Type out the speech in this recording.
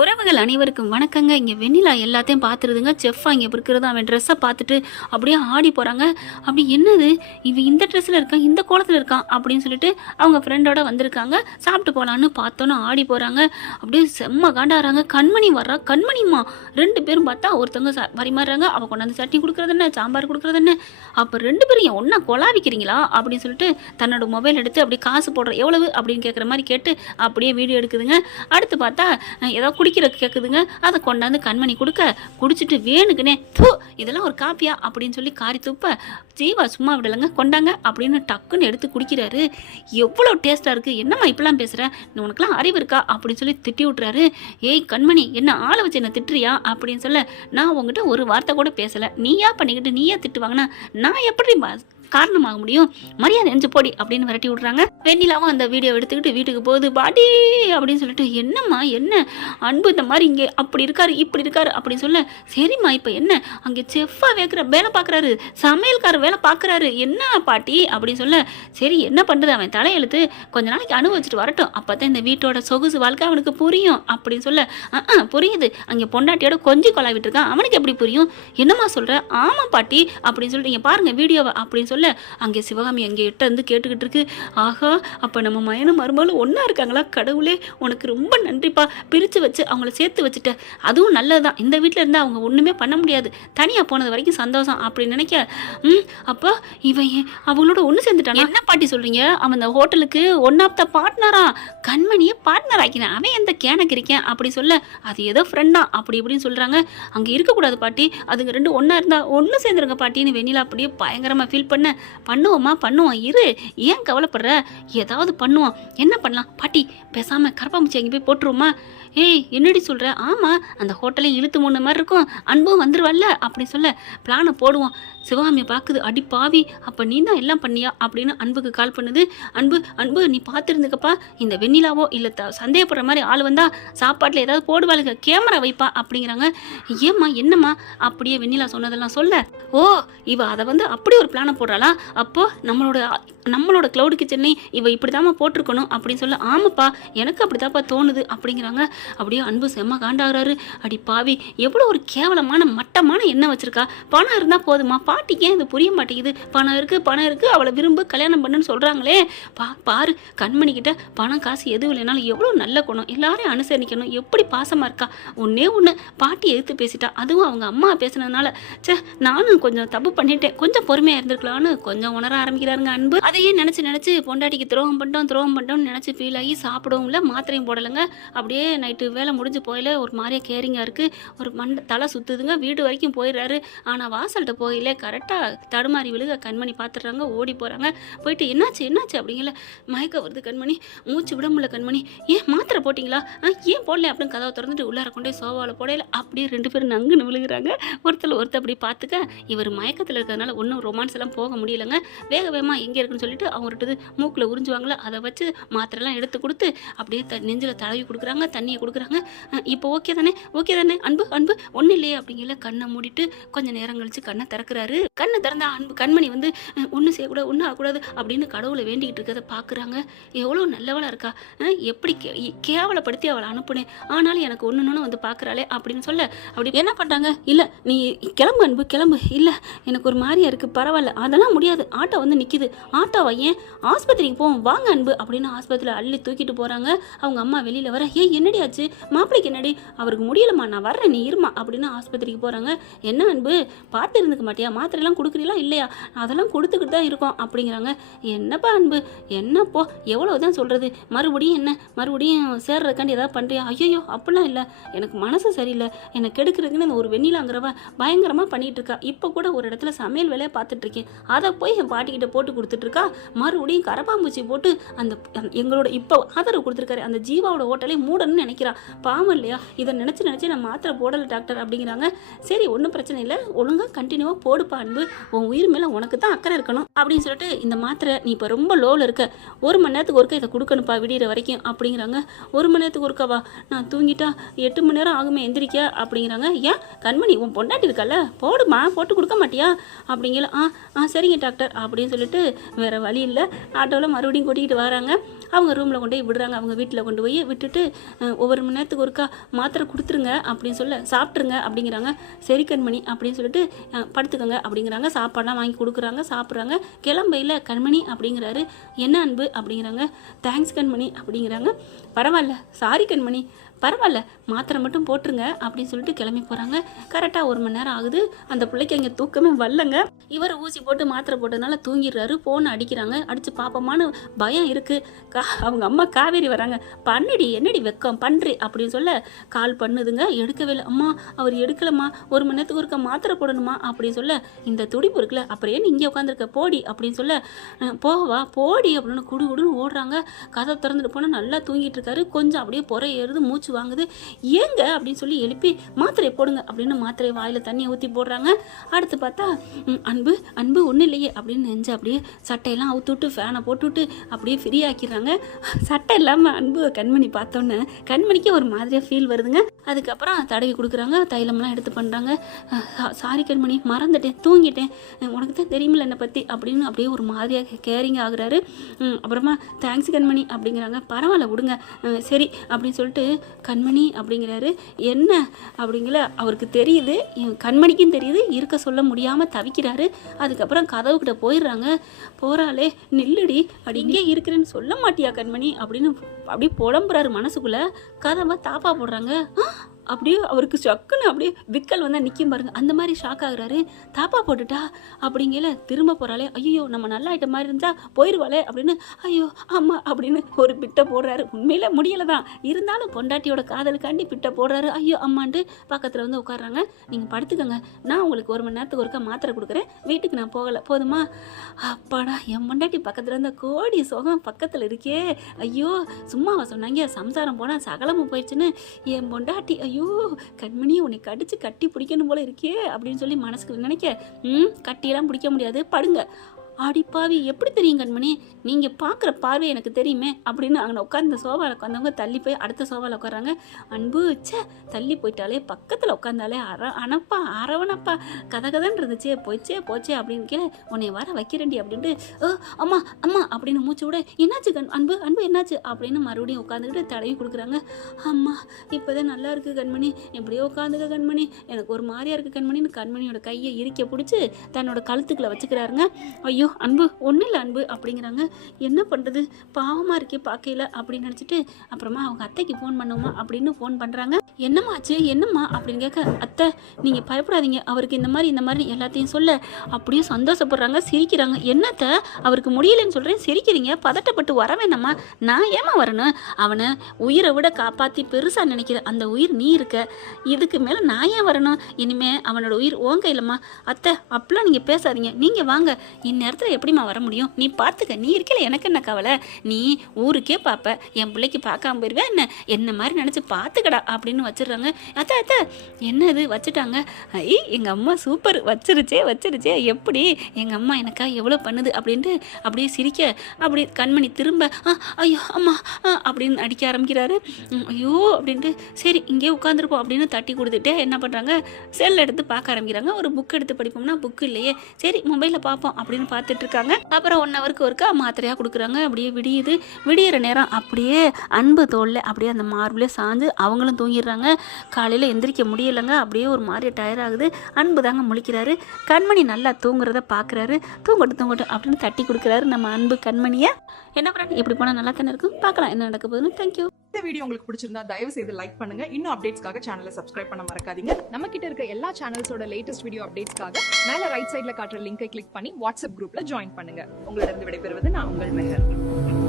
உறவுகள் அனைவருக்கும் வணக்கங்க. இங்கே வெண்ணிலா எல்லாத்தையும் பார்த்துருதுங்க. செஃப்பா இங்கே இருக்கிறது அவன் ட்ரெஸ்ஸை பார்த்துட்டு அப்படியே ஆடி போகிறாங்க. அப்படி என்னது இவன் இந்த ட்ரெஸ்ஸில் இருக்கான், இந்த கோலத்தில் இருக்கான் அப்படின்னு சொல்லிட்டு அவங்க ஃப்ரெண்டோட வந்திருக்காங்க. சாப்பிட்டு போகலான்னு பார்த்தோன்னா ஆடி போகிறாங்க. அப்படியே செம்ம காண்டாகிறாங்க. கண்மணி வர்றா, கண்மணிம்மா ரெண்டு பேரும் பார்த்தா ஒருத்தவங்க பரிமாறுறாங்க. அவள் கொண்டாந்து சட்னி கொடுக்குறது என்ன, சாம்பார் கொடுக்குறது என்ன, அப்போ ரெண்டு பேரும் என் ஒன்றா கொலாவிக்கிறீங்களா அப்படின்னு சொல்லிட்டு தன்னோட மொபைல் எடுத்து அப்படியே காசு போடுற எவ்வளவு அப்படின்னு கேட்குற மாதிரி கேட்டு அப்படியே வீடியோ எடுக்குதுங்க. அடுத்து பார்த்தா ஏதோ குடிக்கிற கேட்குதுங்க. அதை கொண்டாந்து கண்மணி குடிச்சிட்டு வேணுக்குனே இதெல்லாம் ஒரு காப்பியா அப்படின்னு சொல்லி காரி துப்ப ஜீவா சும்மா விடலைங்க, கொண்டாங்க அப்படின்னு டக்குன்னு எடுத்து குடிக்கிறாரு. எவ்வளோ டேஸ்ட்டாக இருக்குது, என்னம்மா இப்பெல்லாம் பேசுகிற, உனக்குலாம் அறிவு இருக்கா அப்படின்னு சொல்லி திட்டி விட்றாரு. ஏய் கண்மணி, என்ன ஆளை வச்சு என்ன திட்டுறியா அப்படின்னு சொல்ல, நான் உங்ககிட்ட ஒரு வார்த்தை கூட பேசலை, நீயா பண்ணிக்கிட்டு நீயா திட்டு வாங்கினா நான் எப்படி காரணமாக முடியும், மரியாதை எரிஞ்சு போடி அப்படின்னு விரட்டி விட்றாங்க. வெண்ணிலாவும் அந்த வீடியோ எடுத்துக்கிட்டு வீட்டுக்கு போகுது. பாடி அப்படின்னு சொல்லிட்டு, என்னம்மா என்ன அன்பு இந்த மாதிரி இங்கே அப்படி இருக்காரு இப்படி இருக்காரு அப்படின்னு சொல்ல, சரிம்மா இப்போ என்ன அங்கே செஃப்பாக வேலை பார்க்குறாரு, சமையல்கார வேலை பார்க்குறாரு, என்ன பாட்டி அப்படின்னு சொல்ல, சரி என்ன பண்ணுறது, அவன் தலையெழுத்து கொஞ்ச நாளைக்கு அனுபவிச்சுட்டு வரட்டும், அப்போ தான் இந்த வீட்டோட சொகுசு வாழ்க்கை அவனுக்கு புரியும் அப்படின்னு சொல்ல, புரியுது, அங்கே பொண்டாட்டியோட கொஞ்சம் கொலாவிட்டு இருக்கான், அவனுக்கு எப்படி புரியும், என்னம்மா சொல்கிற, ஆமாம் பாட்டி அப்படின்னு சொல்லிட்டு இங்கே பாருங்கள் வீடியோவை அப்படின்னு சொல்ல, அங்கே சிவகாமி அங்கே எட்ட இருந்து கேட்டுக்கிட்டு இருக்கு. ஆஹா, அப்போ நம்ம மயனும் மருமகளும் ஒன்றா இருக்காங்களா, கடவுளே உனக்கு ரொம்ப நன்றிப்பா, பிரித்து வச்சு அவங்கள சேர்த்து வச்சுட்ட, அதுவும் நல்லதுதான், இந்த வீட்டில் இருந்தால் அவங்க ஒன்றுமே பண்ண முடியாது, தனியாக போனது வரைக்கும் சந்தோஷம் அப்படின்னு நினைக்க, அப்போ இவன் அவங்களோட ஒன்று சேர்ந்துட்டான். என்ன பாட்டி சொல்கிறீங்க, அவன் அந்த ஹோட்டலுக்கு ஒன் ஆஃப் த பார்ட்னரா, கண்மணியை பார்ட்னர் ஆக்கினேன், அவன் எந்த கேனக்கு இருக்கேன் அப்படி சொல்ல, அது ஏதோ ஃப்ரெண்டா அப்படி இப்படின்னு சொல்கிறாங்க. அங்கே இருக்கக்கூடாது பாட்டி, அதுங்க ரெண்டு ஒன்றா இருந்தால் ஒன்று சேர்ந்துருங்க பாட்டின்னு வெண்ணிலா அப்படியே பயங்கரமாக ஃபீல் பண்ண, பண்ணுவோம் இரு, ஏன் கவலைப்படுற, ஏதாவது பண்ணுவோம், என்ன பண்ணலாம் பாட்டி, பேசாமல் கரப்பாம்பூச்சி அங்கே போய் போட்டுருவோமா, ஏய் என்னடி சொல்கிற, ஆமாம் அந்த ஹோட்டலையும் இழுத்து மூணு மாதிரி இருக்கும், அன்பும் வந்துருவல்ல அப்படி சொல்ல, பிளானை போடுவோம். சிவகாமியை பார்க்குது, அடி பாவி, அப்போ நீ தான் எல்லாம் பண்ணியா அப்படின்னு அன்புக்கு கால் பண்ணுது. அன்பு நீ பார்த்துருந்துக்கப்பா, இந்த வெண்ணிலாவோ இல்லை சந்தேகப்படுற மாதிரி ஆள் வந்தால் சாப்பாட்டில் ஏதாவது போடுவாளுங்க, கேமரா வைப்பா அப்படிங்கிறாங்க. ஏம்மா என்னம்மா அப்படியே வெண்ணிலா சொன்னதெல்லாம் சொல்ல, ஓ இவ அதை அப்படி ஒரு பிளானை போடுறாளா, அப்போது நம்மளோட க்ளவுட் கிச்சனை இவ இப்படி தாம்மா போட்டிருக்கணும் அப்படின்னு சொல்ல, ஆமாப்பா எனக்கு அப்படி தான்ப்பா தோணுது அப்படிங்கிறாங்க. அப்படியே அன்பு செம்ம காண்டாகிறாரு. அடி பாவி, எவ்வளோ ஒரு கேவலமான மட்டமான எண்ணம் வச்சிருக்கா, பணம் இருந்தால் போதுமா, பாட்டிக்கு ஏன் இது புரிய மாட்டேங்குது, பணம் இருக்குது அவளை விரும்பு கல்யாணம் பண்ணுன்னு சொல்கிறாங்களே, பாரு கண்மணிக்கிட்ட பணம் காசு எதுவும் இல்லைனாலும் எவ்வளோ நல்ல குணம், எல்லாரையும் அனுசரிக்கணும், எப்படி பாசமாக இருக்கா, ஒன்று பாட்டி எதிர்த்து பேசிட்டா, அதுவும் அவங்க அம்மா பேசுனதுனால, நானும் கொஞ்சம் தப்பு பண்ணிட்டேன், கொஞ்சம் பொறுமையாக இருந்திருக்கலான்னு கொஞ்சம் உணர ஆரம்பிக்கிறாருங்க அன்பு. அதையே நினச்சி பொண்டாட்டிக்கு துரோகம் பண்ணிட்டோம்னு நினச்சி ஃபீல் ஆகி சாப்பிடவும் இல்லை, மாத்திரையும் போடலைங்க. அப்படியே நைட்டு வேலை முடிஞ்சு போயில ஒரு மாதிரியாக கேரிங்காக இருக்குது, ஒரு தலை சுற்றுதுங்க. வீடு வரைக்கும் போயிடுறாரு, ஆனால் வாசல்கிட்ட போயில கரெக்டாக தடுமாறி விழுக கண்மணி பார்த்துடுறாங்க, ஓடி போகிறாங்க. போயிட்டு என்னாச்சு அப்படிங்கல, மயக்க வருது கண்மணி, மூச்சு விட முடியல கண்மணி, ஏன் மாத்திரை போட்டிங்களா, ஏன் போடல அப்படின்னு கதவை திறந்துட்டு உள்ளார கொண்டே சோபாவில் போடையில அப்படியே ரெண்டு பேரும் நங்குன்னு விழுகிறாங்க. ஒருத்தர் அப்படி பார்த்துக்க, இவர் மயக்கத்தில் இருக்கிறதுனால ஒன்றும் ரொமான்ஸ் எல்லாம் போக முடியலைங்க. வேகமாக எங்கே இருக்குன்னு சொல்லிட்டு அவங்ககிட்ட மூக்கில் உறிஞ்சுவாங்களே, அதை வச்சு மாத்திரைலாம் எடுத்து கொடுத்து அப்படியே நெஞ்சில் தடவி கொடுக்குறாங்க, தண்ணியை கொடுக்குறாங்க. இப்போ ஓகே தானே அன்பு ஒன்றும் இல்லையே அப்படிங்கல கண்ணை மூடிட்டு கொஞ்சம் நேரம் கழிச்சு கண்ணை திறக்கிறாரு. கண்ணை திறந்தா அண்மணி ஒன்றும் செய்யக்கூடாது, ஒன்றும் ஆகக்கூடாது அப்படின்னு கடவுளை வேண்டிக்கிட்டு இருக்கிறத பார்க்குறாங்க. எவ்வளோ நல்லவளாக இருக்கா, எப்படி கேவலப்படுத்தி அவளை அனுப்புனேன், ஆனாலும் எனக்கு ஒன்று பார்க்குறாளே அப்படின்னு சொல்ல, அப்படி என்ன பண்ணுறாங்க, இல்லை நீ கிளம்பு அன்பு கிளம்பு, இல்லை எனக்கு ஒரு மாதிரியா இருக்குது, பரவாயில்ல அதெல்லாம் முடியாது, ஆட்டோ நிற்கிது, ஆட்டோவை ஏன் ஆஸ்பத்திரிக்கு போவோம் வாங்க அன்பு அப்படின்னு ஆஸ்பத்திரியில் அள்ளி தூக்கிட்டு போகிறாங்க. அவங்க அம்மா வெளியில் வர, என்னடி ஆச்சு மாப்பிள்ளைக்கு, என்னடி அவருக்கு முடியலம்மா, நான் வர்றேன் நீ இருமா அப்படின்னு ஆஸ்பத்திரிக்கு போகிறாங்க. என்ன அன்பு பார்த்து இருந்துக்க மாட்டியா, மாத்திரைலாம் கொடுக்குறீங்களா இல்லையா, அதெல்லாம் கொடுத்துக்கிட்டு தான் இருக்கோம் அப்படிங்கிறாங்க. என்னப்பா அன்பு என்னப்போ எவ்வளோதான் சொல்கிறது, மறுபடியும் சேர்றதுக்காண்டி ஏதாவது பண்ணுறியா, ஐயோ அப்படிலாம் இல்லை, எனக்கு மனசு சரியில்லை, என்னை கெடுக்கிறதுக்குன்னு ஒரு வெண்ணிலாங்கிறவ பயங்கரமாக பண்ணிகிட்டு இருக்கா, இப்போ கூட ஒரு இடத்துல சமையல் வேலையை பார்த்துட்ருக்கேன், அதை போய் என் பாட்டிக்கிட்ட போட்டு கொடுத்துட்ருக்கா, மறுபடியும் கரப்பாம்பூச்சி போட்டு அந்த எங்களோட இப்போ ஆதரவு கொடுத்துருக்காரு அந்த ஜீவாவோட ஹோட்டலே மூடணும்னு நினைக்கிறா, பாவம் இல்லையா, இதை நினச்சி நான் மாத்திரை போடலை டாக்டர் அப்படிங்கிறாங்க. சரி ஒன்றும் பிரச்சனை இல்லை, ஒழுங்காக கண்டினியூவாக போடுப்பா அன்பு, உன் உயிர் மேலே உனக்கு தான் அக்கறை இருக்கணும் அப்படின்னு சொல்லிட்டு, இந்த மாத்திரை நீ இப்போ ரொம்ப லோவில் இருக்க, 1 மணி நேரத்துக்கு ஒருக்கா இதை கொடுக்கணுப்பா விடிகிற வரைக்கும் அப்படிங்கிறாங்க. 1 மணி நேரத்துக்கு ஒருக்காவா, நான் தூங்கிட்டா 8 மணி நேரம் ஆகுமே எந்திரிக்க அப்படிங்கிறாங்க. ஏன் கண்மணி உன் பொண்டாட்டி இருக்கல, போடுமா போட்டு கொடுக்க மாட்டியா அப்படிங்கல, சரிங்க டாக்டர் அப்படின்னு சொல்லிட்டு வேறு வழி இல்லை, ஆட்டோவில் மறுபடியும் கூட்டிகிட்டு வராங்க. அவங்க ரூமில் கொண்டு போய் விடுறாங்க. அவங்க வீட்டில் கொண்டு போய் விட்டுட்டு ஒவ்வொரு மணி நேரத்துக்கு ஒருக்கா மாத்திரை கொடுத்துருங்க அப்படின்னு சொல்ல சாப்பிட்ருங்க அப்படிங்கிறாங்க. சரி கண்மணி அப்படின்னு சொல்லிட்டு படுத்துக்கோங்க அப்படிங்கிறாங்க. சாப்பாடெலாம் வாங்கி கொடுக்குறாங்க, சாப்பிட்றாங்க. கிளம்பையில் கண்மணி அப்படிங்கிறாரு. என்ன அன்பு அப்படிங்கிறாங்க. தேங்க்ஸ் கண்மணி அப்படிங்கிறாங்க. பரவாயில்ல, சாரி கண்மணி, பரவாயில்ல, மாத்திரை மட்டும் போட்டுருங்க அப்படின்னு சொல்லிட்டு கிளம்பி போகிறாங்க. கரெக்டாக 1 மணி நேரம் ஆகுது. அந்த பிள்ளைக்கு அங்கே தூக்கமே வரலங்க. இவர் ஊசி போட்டு மாத்திரை போட்டதுனால தூங்கிடுறாரு. ஃபோன் அடிக்கிறாங்க. அடித்து பாப்பமான பயம் இருக்குது. அவங்க அம்மா காவேரி வராங்க. பண்ணடி, என்னடி வெக்கம் பண்ணுறி அப்படின்னு சொல்ல கால் பண்ணுதுங்க. எடுக்கவே இல்லை. அம்மா அவர் எடுக்கலம்மா, 1 மணி நேரத்துக்கு ஒருக்க மாத்திரை போடணுமா அப்படின்னு சொல்ல இந்த துடிப்பு இருக்குல்ல, அப்புறம் ஏன் இங்கே உட்காந்துருக்க, போடி அப்படின்னு சொல்ல போவா போடி அப்படின்னு குடுன்னு ஓடுறாங்க. கதை திறந்துட்டு போனால் நல்லா தூங்கிட்டு இருக்காரு. கொஞ்சம் அப்படியே புறை ஏறுது, மூச்சு வாங்குது. ஏங்க அப்படின்னு சொல்லி எழுப்பி மாத்திரை போடுங்க அப்படின்னு மாத்திரை வாயில் தண்ணியை ஊற்றி போடுறாங்க. அடுத்து பார்த்தா அன்பு அன்பு ஒன்றும் இல்லையே அப்படின்னு நெஞ்சு அப்படியே சட்டையெல்லாம் அவுத்துவிட்டு ஃபேனை போட்டுவிட்டு அப்படியே ஃப்ரீ ஆக்கிடுறாங்க. சட்டை இல்லாமல் அன்பு கண்மணி பார்த்தோன்னே கண்மணிக்கு ஒரு மாதிரியாக ஃபீல் வருதுங்க. அதுக்கப்புறம் தடவி கொடுக்குறாங்க, தைலம்லாம் எடுத்து பண்ணுறாங்க. சாரி கண்மணி, மறந்துட்டேன், தூங்கிட்டேன், உனக்கு தான் தெரியுமில்ல என்னை பற்றி அப்படின்னு அப்படியே ஒரு மாதிரியாக கேரிங் ஆகுறாரு. அப்புறமா தேங்க்ஸ் கண்மணி அப்படிங்கிறாங்க. பரவாயில்ல விடுங்க, சரி அப்படின்னு சொல்லிட்டு கண்மணி அப்படிங்கிறாரு. என்ன அப்படிங்கிற அவருக்கு தெரியுது, கண்மணிக்கும் தெரியுது, இருக்க சொல்ல முடியாமல் தவிக்கிறாரு. அதுக்கப்புறம் கதவுக்கிட்ட போயிடுறாங்க. போகிறாளே, நில்லுடி, அப்படி இங்கே இருக்கிறேன்னு சொல்ல மாட்டியா கண்மணி அப்படின்னு அப்படியே புலம்புறாரு மனசுக்குள்ளே. கதவை தாப்பா போடுறாங்க. அப்படியே அவருக்கு சக்குன்னு அப்படியே விக்கல் வந்தால் நிற்கும் பாருங்க, அந்த மாதிரி ஷாக் ஆகுறாரு. தாப்பா போட்டுட்டா அப்படிங்கல திரும்ப போகிறாளே, ஐயோ நம்ம நல்லா ஆகிட்ட மாதிரி இருந்தால் போயிடுவாளே அப்படின்னு ஐயோ அம்மா அப்படின்னு ஒரு பிட்டை போடுறாரு. உண்மையில் முடியலை தான், இருந்தாலும் பொண்டாட்டியோட காதலுக்காண்டி பிட்டை போடுறாரு. ஐயோ அம்மான்ட்டு பக்கத்தில் வந்து உட்காடுறாங்க. நீங்கள் படுத்துக்கோங்க, நான் உங்களுக்கு 1 மணி நேரத்துக்கு ஒருக்கா மாத்திரை கொடுக்குறேன், வீட்டுக்கு நான் போகலை, போதுமா? அப்பாடா, என் பொண்டாட்டி பக்கத்தில் இருந்த கோடி சுகம் பக்கத்தில் இருக்கே. ஐயோ சும்மாவா சொன்னாங்க, சம்சாரம் போனால் சகலமும் போயிடுச்சுன்னு. என் பொண்டாட்டி ஐயோ கண்மணி உன்னை கடிச்சு கட்டி பிடிக்கணும் போல இருக்கே அப்படின்னு சொல்லி மனசுக்கு நினைக்க, கட்டியெல்லாம் பிடிக்க முடியாது, படுங்க. அடிப்பாவி, எப்படி தெரியும் கண்மணி, நீங்கள் பார்க்குற பார்வை எனக்கு தெரியுமே அப்படின்னு அங்கே உட்காந்து சோபாவில் உட்காந்தவங்க தள்ளி போய் அடுத்த சோபாவில் உட்காராங்க. அன்பு சே, தள்ளி போயிட்டாலே, பக்கத்தில் உட்காந்தாலே அனப்பா அரவணப்பா கதகதன்னு இருந்துச்சே, போச்சே அப்படின்னு கீழே உன்னை வர வைக்கிறேன்டி அப்படின்ட்டு அம்மா அம்மா அப்படின்னு மூச்சு விட, என்னாச்சு அன்பு அன்பு என்னாச்சு அப்படின்னு மறுபடியும் உட்காந்துக்கிட்டு தடவி கொடுக்குறாங்க. அம்மா இப்போதான் நல்லா இருக்குது கண்மணி, எப்படியோ உட்காந்துக்க கண்மணி, எனக்கு ஒரு மாதிரியா இருக்குது கண்மணின்னு கண்மணியோட கையை இறுக்க பிடிச்சி தன்னோட கழுத்துக்களை வச்சுக்கிறாருங்க. ஐயோ அன்பு ஒன்றும் இல்லை அன்பு அப்படிங்கிறாங்க. என்ன பண்ணுறது, பாவமாக இருக்கே பார்க்கல அப்படின்னு நினச்சிட்டு அப்புறமா அவங்க அத்தைக்கு ஃபோன் பண்ணுவோமா அப்படின்னு ஃபோன் பண்ணுறாங்க. என்னம்மா ஆச்சு, என்னம்மா அப்படின்னு கேட்க, அத்தை நீங்கள் பயப்படாதீங்க, அவருக்கு இந்த மாதிரி எல்லாத்தையும் சொல்ல அப்படியே சந்தோஷப்படுறாங்க, சிரிக்கிறாங்க. என்னத்த அவருக்கு முடியலைன்னு சொல்கிறேன் சிரிக்கிறீங்க, பதட்டப்பட்டு வர வேணாமா, நான் ஏமா வரணும், அவனை உயிரை விட காப்பாற்றி பெருசாக நினைக்கிற அந்த உயிர் நீ இருக்க, இதுக்கு மேலே நான் ஏன் வரணும், இனிமே அவனோட உயிர் ஓங்க இல்லைம்மா. அத்தை அப்பெல்லாம் நீங்கள் பேசாதீங்க, நீங்கள் வாங்க, இந்நேரத்தில் எப்படிம்மா வர முடியும், நீ பார்த்துக்க, நீ இருக்கல, எனக்கு என்ன கவலை, நீ ஊருக்கே பார்ப்ப, என் பிள்ளைக்கு பார்க்காம போயிருவேன் என்ன மாதிரி நினச்சி பார்த்துக்கடா அப்படின்னு வச்சிடுறாங்க. அத்தை என்னது வச்சுட்டாங்க, எங்கள் அம்மா சூப்பர், வச்சிருச்சே எப்படி எங்கள் அம்மா எனக்கா எவ்வளோ பண்ணுது அப்படின்ட்டு அப்படியே சிரிக்க, அப்படி கண்மணி திரும்ப ஐயோ அம்மா அப்படின்னு அடிக்க ஆரம்பிக்கிறாரு. ஐயோ அப்படின்ட்டு சரி இங்கே உட்காந்துருப்போம் அப்படின்னு தட்டி கொடுத்துட்டே என்ன பண்ணுறாங்க, செல் எடுத்து பார்க்க ஆரம்பிக்கிறாங்க. ஒரு புக் எடுத்து படிப்போம்னா புக்கு இல்லையே, சரி மொபைலில் பார்ப்போம் அப்படின்னு பார்த்துட்டு இருக்காங்க. அப்புறம் 1 ஹவருக்கு ஒருக்கா மாத்திரையாக கொடுக்குறாங்க. அப்படியே விடியிற நேரம் அப்படியே அன்பு தோல்ல அப்படியே அந்த மார்பிளே சாஞ்சு அவங்களும் தூங்கிடுறாங்க. காலையில் எந்திரிக்க முடியலைங்க, அப்படியே ஒரு மாதிரி டயர் ஆகுது. அன்பு தாங்க முழிக்கிறாரு. கண்மணி நல்லா தூங்குறத பார்க்குறாரு. தூங்கட்டும் அப்படின்னு தட்டி கொடுக்குறாரு நம்ம அன்பு கண்மணியை. என்ன பண்ண இப்படி போனால் நல்லா தானே இருக்கும், பார்க்கலாம் என்ன நடக்க போகுதுன்னு. தேங்க்யூ. இந்த வீடியோ உங்களுக்கு பிடிச்சிருந்தா தயவு செய்து லைக் பண்ணுங்க. இன்னும் அப்டேட்ஸ்க்காக சேனலை சப்ஸ்கிரைப் பண்ண மறக்காதீங்க. நம்ம கிட்ட இருக்க எல்லா சேனல்ஸோட லேட்டஸ்ட் வீடியோ அப்டேட்ஸ்க்காக மேல ரைட் சைட்ல காட்டுற லிங்கை கிளிக் பண்ணி வாட்ஸ்அப் குரூப்ல ஜாயின் பண்ணுங்க. உங்களிடம் விடைபெறுவது நான் உங்கள் மெஹர்.